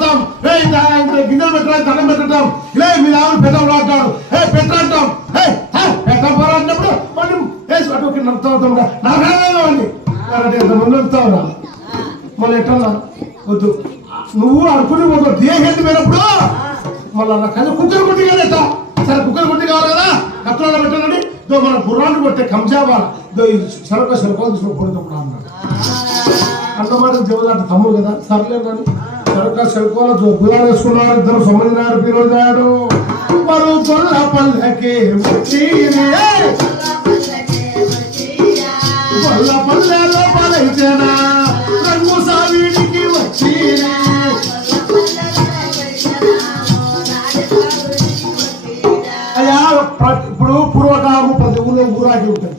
పోతాం. గింజలు పెట్టడం దండం పెట్టడం ఇలా మీ ఆవిడ పెట్టడం అంటాడు. పెట్టంటాం పెట్టపోరా అన్నప్పుడు మనం వేసి అటు నడుపుతాం నాకండి ఎంతమంది నడుపుతావురా. మళ్ళీ ఎట్లా వద్దు నువ్వు అనుకుని పోతావు దేహేది పోయినప్పుడు మళ్ళీ అలా కదా కుక్కలు కొట్టి కదట. సరే కుక్కలు కొట్టి కావాలి కదా కత్తులలో పెట్టాలని మన గుర్రాన్ని కొట్టే కంజాబాల సరక సరుకోలు తీసుకుని కొడుతప్పుడు అన్నాడు. అన్నమాట దేవదాట తమ్ముడు కదా సర్లేదని సరక సరుకోల గుర్రాలు వేసుకున్నారు. ఇద్దరు సొమ్మిదినారు పిరోజాడు మరో గొల్ల పల్లెకే గొల్ల పల్లెలో పలైతేనా రంగు సావిడికి వచ్చి అయ్యా ఇప్పుడు పూర్వకాలము ప్రతి ఊళ్ళో ఊరాకి ఉంటుంది.